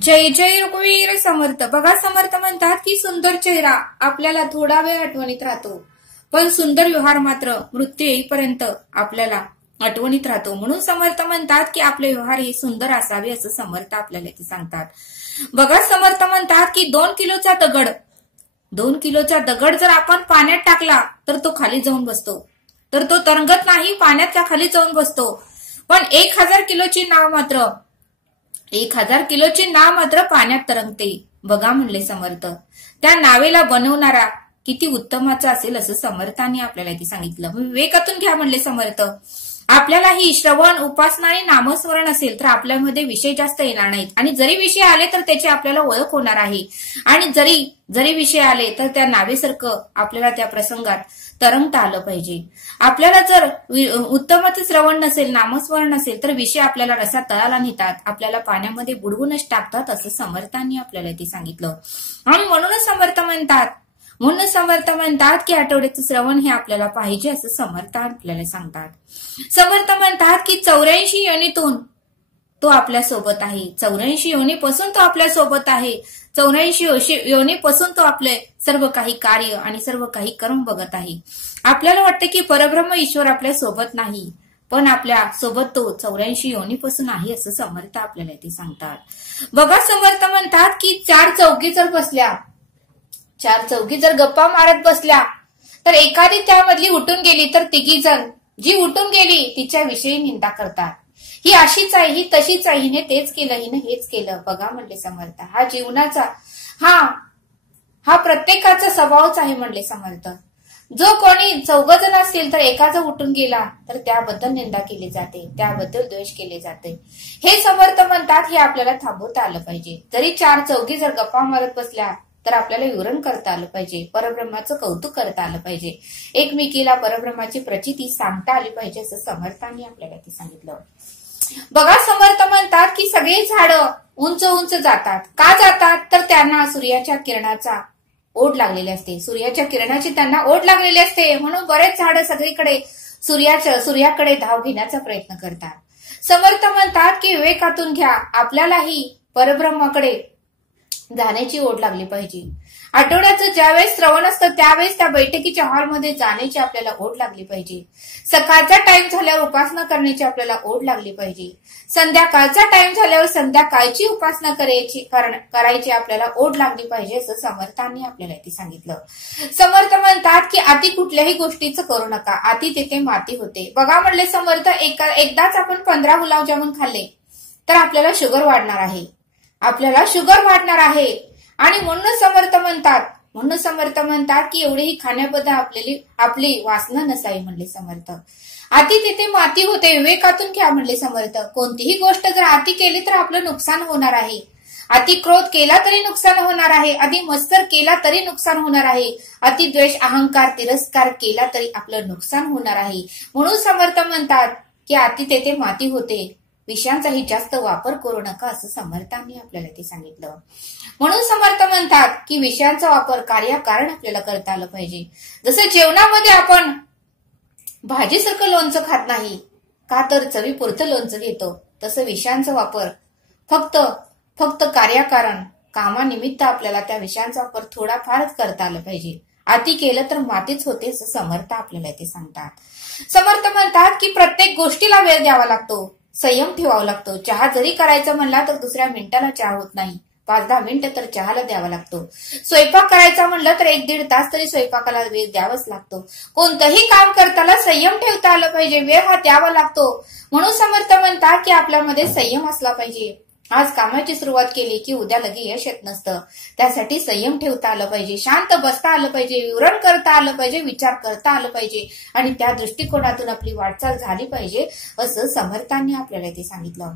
जय जय रघुवीर समर्थ. बघा, समर्थ म्हणतात की सुंदर चेहरा आपल्याला थोडा वेळ आठवणीत राहतो, पण सुंदर व्यवहार मात्र मृत्यू येईपर्यंत आपल्याला आठवणीत राहतो. म्हणून समर्थ म्हणतात की आपले व्यवहार हे सुंदर असावे असं समर्थ आपल्याला ते सांगतात. बघा, समर्थ म्हणतात की 2 किलोचा दगड जर आपण पाण्यात टाकला तर तो खाली जाऊन बसतो, तर तो तरंगत नाही, पाण्याच्या खाली जाऊन बसतो. पण 1000 किलोची नाव मात्र पाण्यात तरंगते. बघा म्हणले समर्थ, त्या नावेला बनवणारा किती उत्तमाचा असेल असं समर्थांनी आपल्याला इथे सांगितलं. विवेकातून घ्या म्हणले समर्थ. आपल्याला ही श्रवण, उपासना आणि नामस्मरण असेल तर आपल्यामध्ये विषय जास्त येणार नाहीत, आणि जरी विषय आले तर त्याची आपल्याला ओळख होणार आहे. आणि जरी विषय आले तर त्या नावेसारखं आपल्याला त्या प्रसंगात तरंगता आलं पाहिजे. आपल्याला जर उत्तमाचं श्रवण नसेल, नामस्मरण नसेल तर विषय आपल्याला रसा तळाला नेतात, आपल्याला पाण्यामध्ये बुडवूनच टाकतात असं समर्थांनी आपल्याला ते सांगितलं. आणि म्हणून समर्थ म्हणतात की आठवड्याचं श्रवण हे आपल्याला पाहिजे असं समर्थ आपल्याला सांगतात. समर्थ म्हणतात की 84 योनीतून तो आपल्या सोबत आहे. 84 योनीपासून तो आपल्या सोबत आहे. 84 योनीपासून तो आपले सर्व काही कार्य आणि सर्व काही कर्म बघत आहे. आपल्याला वाटते की परब्रह्म ईश्वर आपल्या सोबत नाही, पण आपल्या सोबत तो 84 योनीपासून आहे असं समर्थ आपल्याला ते सांगतात. बघा, समर्थ म्हणतात की चार चौघी जर गप्पा मारत बसल्या तर एखादी त्यामधली उठून गेली तर तिघी जण जी उठून गेली तिच्याविषयी निंदा करतात. ही अशीच आहे, ही तशीच आहे, हिने तेच केलं, हिने हेच केलं. बघा म्हणले समर्थ, हा जीवनाचा हा प्रत्येकाचा स्वभावच आहे म्हणले समर्थ. जो कोणी 4 जण असतील तर एकाचा उठून गेला तर त्याबद्दल निंदा केली जाते, त्याबद्दल द्वेष केले जाते. हे समर्थ म्हणतात हे आपल्याला थांबवता आलं पाहिजे. जरी 4 चौघी जर गप्पा मारत बसल्या तर आपल्याला विवरण करता आलं पाहिजे, परब्रह्माचं कौतुक करता आलं पाहिजे, एकमेकीला परब्रह्माची प्रचिती सांगता आली पाहिजे असं समर्थांनी आपल्याला ते सांगितलं. बघा, समर्थ म्हणतात की सगळे झाडं उंच जातात. का जातात तर त्यांना सूर्याच्या किरणाचा ओढ लागलेली असते, सूर्याच्या किरणाची त्यांना ओढ लागलेली असते. म्हणून बरेच झाडं सगळीकडे सूर्याकडे धाव घेण्याचा प्रयत्न करतात. समर्थ म्हणतात की विवेकातून घ्या, आपल्यालाही परब्रह्माकडे जाण्याची ओढ लागली पाहिजे. आठवड्याचं ज्यावेळेस श्रवण असतं त्यावेळेस त्या बैठकीच्या हॉलमध्ये जाण्याची आपल्याला ओढ लागली पाहिजे. सकाळचा टाइम झाल्यावर उपासना करण्याची आपल्याला ओढ लागली पाहिजे. संध्याकाळचा टाइम झाल्यावर संध्याकाळची उपासना करायची आपल्याला ओढ लागली पाहिजे असं समर्थांनी आपल्याला ते सांगितलं. समर्थ म्हणतात की अति कुठल्याही गोष्टीचं करू नका, अति तेथे माती होते. बघा म्हणले समर्थ, एकदाच आपण 15 गुलाबजामुन खाल्ले तर आपल्याला शुगर वाढणार आहे. आणि म्हणून समर्थ म्हणतात की एवढेही खाण्याबद्दल आपली वासना नसावी म्हणले समर्थ. अति तेथे माती होते. विवेकातून घ्या म्हणले समर्थ. कोणतीही गोष्ट जर अति केली तर आपलं नुकसान होणार आहे. अति क्रोध केला तरी नुकसान होणार आहे, अति मत्सर केला तरी नुकसान होणार आहे, अति द्वेष, अहंकार, तिरस्कार केला तरी आपलं नुकसान होणार आहे. म्हणून समर्थ म्हणतात की अति तेथे माती होते, विषयांचाही जास्त वापर करू नका असं समर्थांनी आपल्याला ते सांगितलं. म्हणून समर्थ म्हणतात की विषयांचा वापर कार्यकारण आपल्याला करता आलं पाहिजे. जसं जेवणामध्ये आपण भाजीसारखं लोणचं खात नाही, का तर चवीपुरतं लोणचं घेतो, तसं विषयांचा वापर फक्त कार्यकारण कामानिमित्त आपल्याला त्या विषयांचा वापर थोडाफारच करता आलं पाहिजे. अति केलं तर मातीच होते असं समर्थ आपल्याला ते सांगतात. समर्थ म्हणतात की प्रत्येक गोष्टीला वेळ द्यावा लागतो, संयम ठेवावा लागतो. चहा जरी करायचा म्हणला तर दुसऱ्या मिनिटाला चहा होत नाही, 5-10 मिनिटं तर चहाला द्यावा लागतो. स्वयंपाक करायचा म्हणलं तर 1-1.5 तास तरी स्वयंपाकाला वेळ द्यावाच लागतो. कोणतंही काम करताना संयम ठेवता आलं पाहिजे, वेळ हा द्यावा लागतो. म्हणून समर्थ म्हणतात की आपल्यामध्ये संयम असला पाहिजे. आज कामाची सुरुवात केली की उद्या लगे यश येत नसतं, त्यासाठी संयम ठेवता आलं पाहिजे, शांत बसता आलं पाहिजे, विवरण करता आलं पाहिजे, विचार करता आलं पाहिजे, आणि त्या दृष्टिकोनातून आपली वाटचाल झाली पाहिजे असं समर्थांनी आपल्याला ते सांगितलं.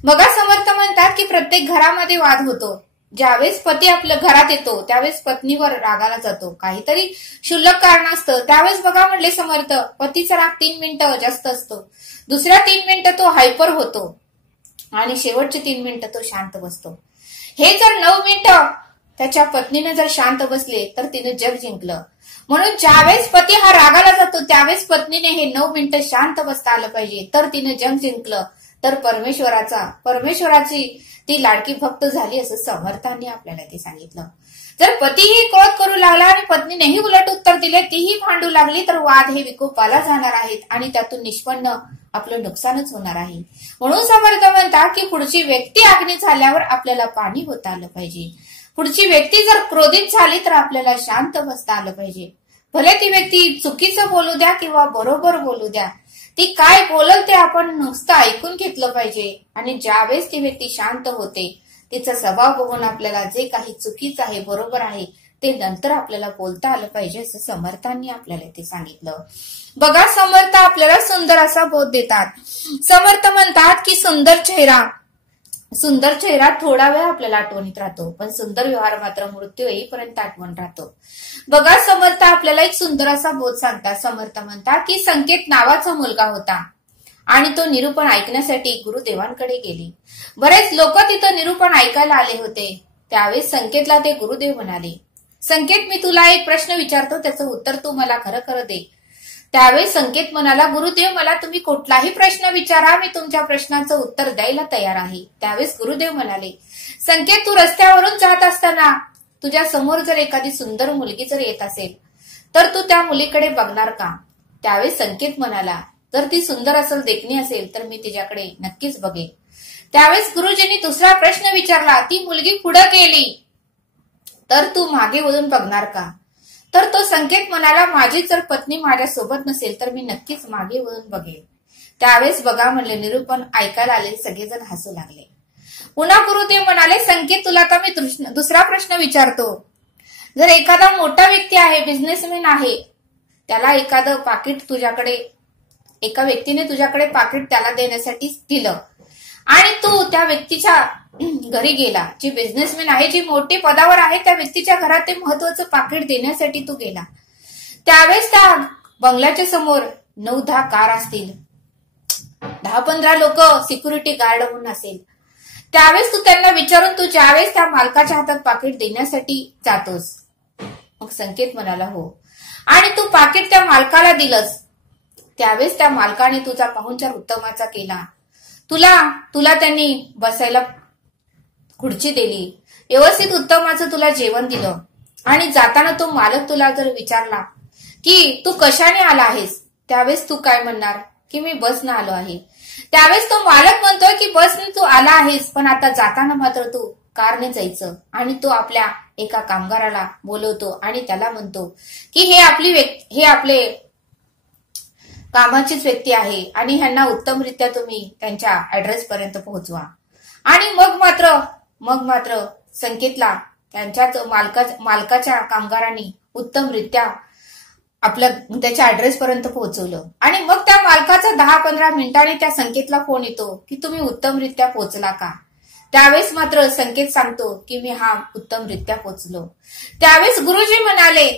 बघा, समर्थ म्हणतात की प्रत्येक घरामध्ये वाद होतो. ज्यावेळेस पती आपल्या घरात येतो त्यावेळेस पत्नीवर रागाला जातो, काहीतरी क्षुल्लक कारण असतं, त्यावेळेस बघा म्हणले समर्थ, पतीचा राग 3 मिनिटं जास्त असतो, दुसऱ्या 3 मिनिटं तो हायपर होतो, आणि शेवटचे 3 मिनिटं तो शांत बसतो. हे जर 9 मिनिटं त्याच्या पत्नीने जर शांत बसले तर तिने जग जिंकलं. म्हणून ज्यावेळेस पती हा रागाला जातो त्यावेळेस पत्नीने हे 9 मिनिटं शांत बसता आलं पाहिजे, तर तिने जग जिंकलं, तर परमेश्वराची ती लाडकी भक्त झाली असं समर्थांनी आपल्याला ते सांगितलं. जर पतीही क्रोध करू लागला आणि पत्नीनेही उलट उत्तर दिले, तीही भांडू लागली, तर वाद हे विकोपाला जाणार आहेत आणि त्यातून निष्पन्न आपलं नुकसानच होणार आहे. म्हणून समर्थ म्हणतात की पुढची व्यक्ती आग्नी झाल्यावर आपल्याला पाणी होता आलं पाहिजे. पुढची व्यक्ती जर क्रोधित झाली तर आपल्याला शांत बसता आलं पाहिजे. भले ती व्यक्ती चुकीचं बोलू द्या किंवा बरोबर बोलू द्या, ती काय बोलल ते आपण नुसतं ऐकून घेतलं पाहिजे. आणि ज्यावेळेस ती व्यक्ती शांत होते, तिचा स्वभाव बघून आपल्याला जे काही चुकीचं आहे बरोबर आहे ते नंतर आपल्याला बोलता आलं पाहिजे असं समर्थांनी आपल्याला ते सांगितलं. बघा, समर्थ आपल्याला सुंदर असा बोध देतात. समर्थ म्हणतात की सुंदर चेहरा थोडा वेळ आपल्याला आठवणीत राहतो, पण सुंदर व्यवहार मात्र मृत्यू येईपर्यंत आठवण राहतो. बघा, समर्थ आपल्याला एक सुंदर असा बोध सांगतात. समर्थ म्हणतात की संकेत नावाचा मुलगा होता आणि तो निरूपण ऐकण्यासाठी गुरुदेवांकडे गेले. बरेच लोक तिथं निरूपण ऐकायला आले होते. त्यावेळेस संकेतला ते गुरुदेव म्हणाले, संकेत, मी तुला एक प्रश्न विचारतो, त्याचं उत्तर तू मला खरं खरं दे. त्यावेळेस संकेत म्हणाला, गुरुदेव, मला तुम्ही कुठलाही प्रश्न विचारा, मी तुमच्या प्रश्नाचं उत्तर द्यायला तयार आहे. त्यावेळेस गुरुदेव म्हणाले, संकेत, तू रस्त्यावरून जात असताना तुझ्या समोर जर एखादी सुंदर मुलगी जर येत असेल तर तू त्या मुलीकडे बघणार का? त्यावेळेस संकेत म्हणाला, जर ती सुंदर असेल, देखणी असेल, तर मी तिच्याकडे नक्कीच बघेन. त्यावेळेस गुरुजींनी दुसरा प्रश्न विचारला, ती मुलगी पुढे गेली तर तू मागे वळून बघणार का? तर तो संकेत म्हणाला, माझी जर पत्नी माझ्या सोबत नसेल तर मी नक्कीच मागे वळून बघेन. त्यावेळेस बघा म्हणले, निरूपण ऐकायला आले सगळेजण हसू लागले. पुन्हा गुरुदेव म्हणाले, संकेत, तुला आता मी दुसरा प्रश्न विचारतो. जर एखादा मोठा व्यक्ती आहे, बिझनेसमॅन आहे, त्याला एखादं पाकिट तुझ्याकडे, एका व्यक्तीने तुझ्याकडे पाकिट त्याला देण्यासाठी दिलं आणि तू त्या व्यक्तीच्या घरी गेला, जी बिझनेसमॅन आहे, जी मोठी पदावर आहे, त्या व्यक्तीच्या घरात ते महत्वाचं पाकिट देण्यासाठी तू गेला. त्यावेळेस त्या बंगल्याच्या समोर 9-10 कार असतील, 10-15 लोक सिक्युरिटी गार्ड म्हणून असेल. त्यावेळेस तू त्यांना विचारून तू ज्यावेळेस त्या मालकाच्या हातात पाकिट देण्यासाठी जातोस. मग संकेत म्हणाला, हो. आणि तू पाकिट त्या मालकाला दिलंस. त्यावेळेस त्या मालकाने तुझा पाहुणचार उत्तमाचा केला. तुला त्यांनी बसायला खुर्ची दिली, व्यवस्थित उत्तमाचं तुला जेवण दिलं. आणि जाताना तो मालक तुला जर विचारला की तू कशाने आला आहेस, त्यावेळेस तू काय म्हणणार? की मी बसनं आलो आहे. त्यावेळेस तो मालक म्हणतोय की बसने तू आला आहेस, पण आता जाताना मात्र तू कारने जायचं. आणि तो आपल्या एका कामगाराला बोलवतो आणि त्याला म्हणतो की हे आपले कामाचीच व्यक्ती आहे आणि ह्यांना उत्तमरित्या तुम्ही त्यांच्या ऍड्रेस पर्यंत पोहोचवा. आणि मग मात्र संकेतला त्यांच्याच मालकाच्या कामगारांनी उत्तमरित्या त्याच्या ऍड्रेस पर्यंत पोहोचवलं. आणि मग त्या मालकाचा 10-15 मिनिटांनी त्या संकेतला फोन येतो की तुम्ही उत्तमरित्या पोहोचला का? त्यावेळेस मात्र संकेत सांगतो की मी उत्तमरित्या पोहोचलो. त्यावेळेस गुरुजी म्हणाले,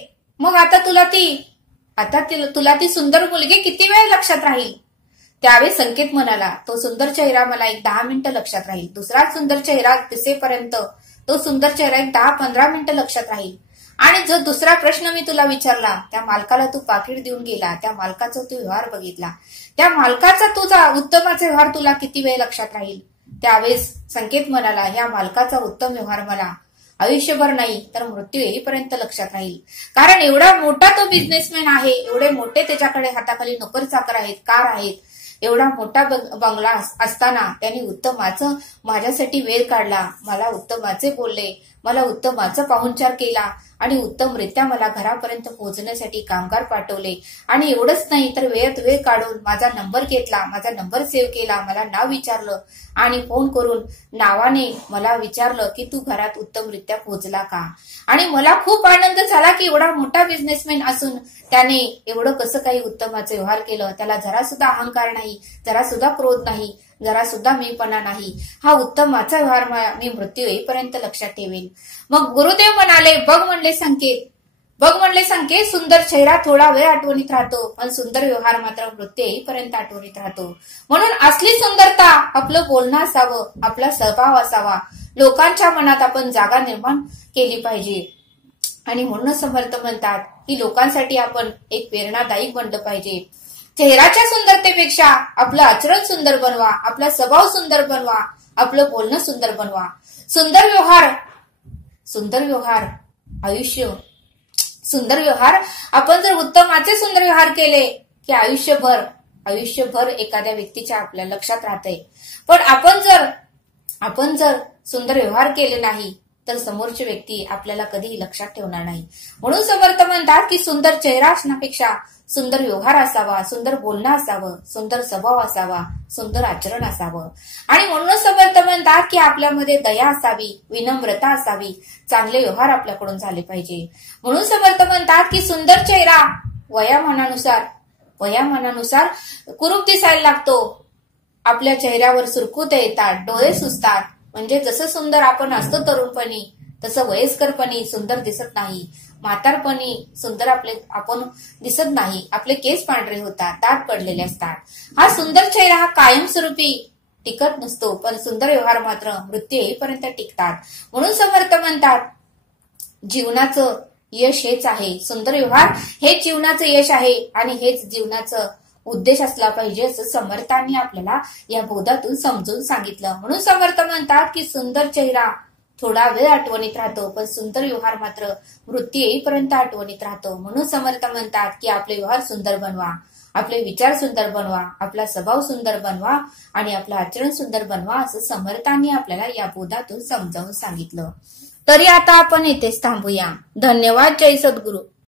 मग आता तुला ती सुंदर मुलगी किती वेळ लक्षात राहील? त्यावेळेस संकेत म्हणाला, तो सुंदर चेहरा मला एक 10 मिनिटं लक्षात राहील. दुसरा सुंदर चेहरा दिसेपर्यंत तो सुंदर चेहरा एक 10-15 मिनिटं लक्षात राहील. आणि जो दुसरा प्रश्न मी तुला विचारला, त्या मालकाला तू पाकिट देऊन गेला, त्या मालकाचा तू व्यवहार बघितला, त्या मालकाचा तुझा उत्तमाचा व्यवहार तुला किती वेळ लक्षात राहील? त्यावेळेस संकेत म्हणाला, ह्या मालकाचा उत्तम व्यवहार मला आयुष्यभर नाही तर मृत्यू येईपर्यंत लक्षात राहील. कारण एवढा मोठा तो बिझनेसमॅन आहे, एवढे मोठे त्याच्याकडे हाताखाली नोकर चाकर आहेत, कार आहेत, एवढा मोठा बंगला असताना त्यांनी उत्तमाचं माझ्यासाठी वेळ काढला, मला उत्तमाचे बोलले, मला उत्तमाचा पाहुणचार केला आणि उत्तमरित्या मला घरापर्यंत पोहोचण्यासाठी कामगार पाठवले. आणि एवढंच नाही तर वेळेत वेळ काढून माझा नंबर घेतला, माझा नंबर सेव्ह केला, मला नाव विचारलं आणि फोन करून नावाने मला विचारलं की तू घरात उत्तमरित्या पोहोचला का? आणि मला खूप आनंद झाला की एवढा मोठा बिझनेसमॅन असून त्याने एवढं कसं काही उत्तमाचं व्यवहार केलं. त्याला जरा सुद्धा अहंकार नाही, जरा सुद्धा क्रोध नाही, जरा सुद्धा मीपणा नाही. हा उत्तमाचा व्यवहार मी मृत्यू येईपर्यंत लक्षात ठेवेल. मग गुरुदेव म्हणाले, बघ म्हणले संकेत, सुंदर चेहरा थोडा वेळ आठवणीत राहतो, पण सुंदर व्यवहार मात्र मृत्यू येईपर्यंत आठवणीत राहतो. म्हणून असली सुंदरता आपलं बोलणं असावं, आपला स्वभाव असावा, लोकांच्या मनात आपण जागा निर्माण केली पाहिजे. आणि म्हणून समर्थ म्हणतात की लोकांसाठी आपण एक प्रेरणादायी बनलं पाहिजे. चेहऱ्याच्या सुंदरतेपेक्षा आपलं आचरण सुंदर बनवा, आपला स्वभाव सुंदर बनवा, आपलं बोलणं सुंदर बनवा. सुंदर व्यवहार आयुष्य. सुंदर व्यवहार आपण जर उत्तमाचे सुंदर व्यवहार केले की आयुष्यभर एखाद्या व्यक्तीच्या आपल्या लक्षात राहते. पण आपण जर सुंदर व्यवहार केले नाही तर समोरची व्यक्ती आपल्याला कधीही लक्षात ठेवणार नाही. म्हणून समर्थ म्हणतात की सुंदर चेहरा असण्यापेक्षा सुंदर व्यवहार असावा, सुंदर बोलणं असावं, सुंदर स्वभाव असावा, सुंदर आचरण असावं. आणि म्हणून समर्थ म्हणतात की आपल्यामध्ये दया असावी, विनम्रता असावी, चांगले व्यवहार आपल्याकडून झाले पाहिजे. म्हणून समर्थ म्हणतात की सुंदर चेहरा वयामानानुसार कुरूप दिसायला लागतो. आपल्या चेहऱ्यावर सुरकुत्या येतात, डोळे सुचतात. म्हणजे जसं सुंदर आपण असतो तरुणपणी तसं वयस्करपणी सुंदर दिसत नाही. म्हातारपणी सुंदर आपण दिसत नाही. आपले केस पांढरे होतात, दात पडलेले असतात. हा सुंदर चेहरा हा कायमस्वरूपी टिकत नसतो, पण सुंदर व्यवहार मात्र मृत्यू येईपर्यंत टिकतात. म्हणून समर्थ म्हणतात जीवनाचं यश हेच आहे. सुंदर व्यवहार हेच जीवनाचं यश आहे आणि हेच जीवनाचं उद्देश असला पाहिजे असं समर्थांनी आपल्याला या बोधातून समजून सांगितलं. म्हणून समर्थ म्हणतात की सुंदर चेहरा थोडा वेळ आठवणीत राहतो, पण सुंदर व्यवहार मात्र मृत्यू येईपर्यंत आठवणीत राहतो. म्हणून समर्थ म्हणतात की आपले व्यवहार सुंदर बनवा, आपले विचार सुंदर बनवा, आपला स्वभाव सुंदर बनवा आणि आपलं आचरण सुंदर बनवा असं समर्थांनी आपल्याला या बोधातून समजावून सांगितलं. तरी आता आपण इथेच थांबूया. धन्यवाद. जय सद्गुरू.